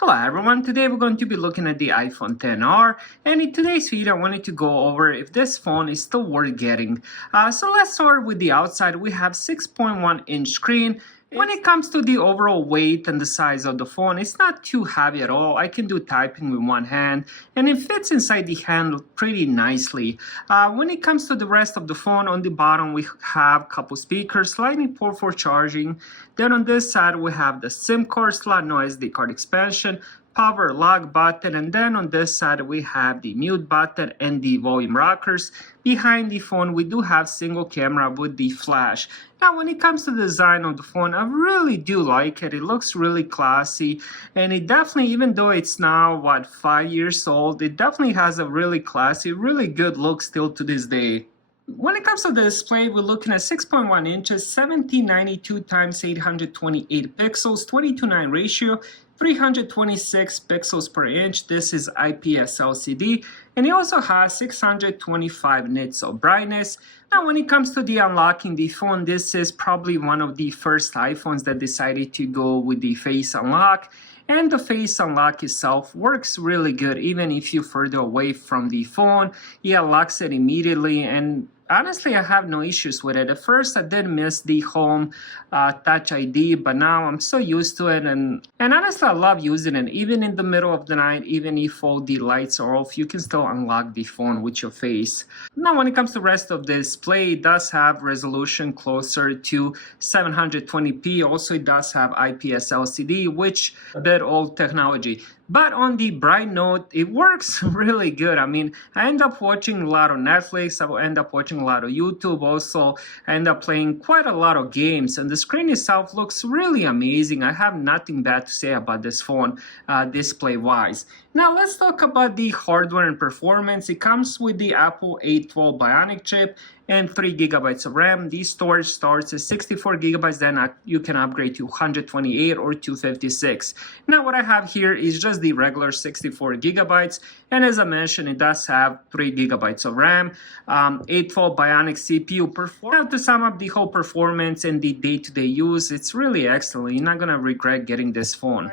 Hello everyone, today we're going to be looking at the iPhone XR, and in today's video I wanted to go over if this phone is still worth getting. So let's start with the outside. We have 6.1-inch screen. When it comes to the overall weight and the size of the phone, it's not too heavy at all. I can do typing with one hand, and it fits inside the hand pretty nicely. When it comes to the rest of the phone, on the bottom we have a couple speakers, lightning port for charging. Then on this side we have the SIM card slot, no SD card expansion, power lock button, and then on this side we have the mute button and the volume rockers. Behind the phone we do have single camera with the flash. Now when it comes to the design of the phone, I really do like it. It looks really classy, and it definitely, even though it's now 5 years old, it definitely has a really classy, really good look still to this day. When it comes to the display, we're looking at 6.1 inches, 1792 x 828 pixels, 22:9 ratio, 326 pixels per inch. This is IPS LCD, and it also has 625 nits of brightness. Now when it comes to the unlocking the phone, this is probably one of the first iPhones that decided to go with the face unlock. And the face unlock itself works really good. Even if you're further away from the phone, it unlocks it immediately, and honestly I have no issues with it. At first I did miss the home touch ID, but now I'm so used to it, and honestly I love using it. Even in the middle of the night, even if all the lights are off, you can still unlock the phone with your face. Now when it comes to the rest of the display, it does have resolution closer to 720p. Also it does have IPS LCD, which a bit old technology. But on the bright note, it works really good. I mean, I end up watching a lot of Netflix, I will end up watching a lot of YouTube. Also, I end up playing quite a lot of games, and the screen itself looks really amazing. I have nothing bad to say about this phone display-wise. Now let's talk about the hardware and performance. It comes with the Apple A12 Bionic chip and 3 GB of RAM. The storage starts at 64 GB, then you can upgrade to 128 or 256. Now what I have here is just the regular 64 GB, and as I mentioned, it does have 3 GB of RAM, A12 Bionic CPU. Now to sum up the whole performance and the day-to-day use, it's really excellent. You're not gonna regret getting this phone.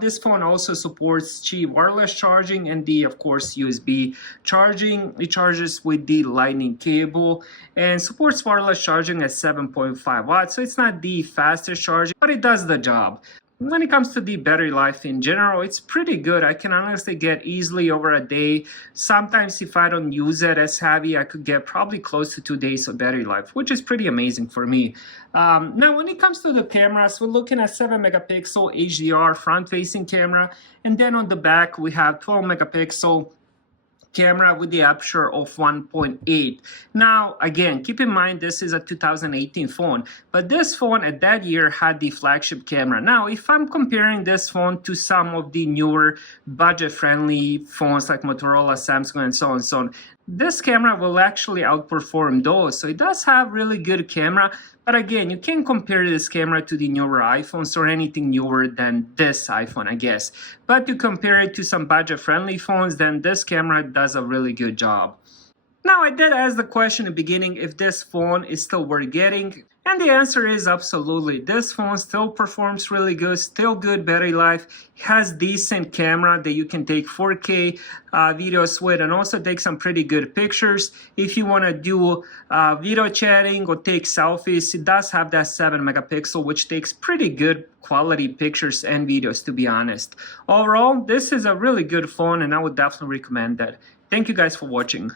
This phone also supports Qi wireless charging and the, of course, USB charging. It charges with the lightning cable and supports wireless charging at 7.5 watts. So it's not the fastest charging, but it does the job. When it comes to the battery life in general, it's pretty good. I can honestly get easily over a day. Sometimes if I don't use it as heavy, I could get probably close to 2 days of battery life, which is pretty amazing for me. Now when it comes to the cameras, we're looking at 7 megapixel HDR front-facing camera, and then on the back we have 12 megapixel camera with the aperture of 1.8. Now again, keep in mind this is a 2018 phone, but this phone at that year had the flagship camera. Now if I'm comparing this phone to some of the newer budget-friendly phones like Motorola, Samsung, and so on, this camera will actually outperform those. So it does have really good camera, but again, you can't compare this camera to the newer iPhones or anything newer than this iPhone, I guess. But to compare it to some budget-friendly phones, then this camera does a really good job. Now, I did ask the question in the beginning if this phone is still worth getting, and the answer is absolutely. This phone still performs really good, still good battery life, has decent camera that you can take 4K videos with, and also take some pretty good pictures. If you want to do video chatting or take selfies, it does have that 7 megapixel, which takes pretty good quality pictures and videos, to be honest. Overall, this is a really good phone, and I would definitely recommend that. Thank you guys for watching.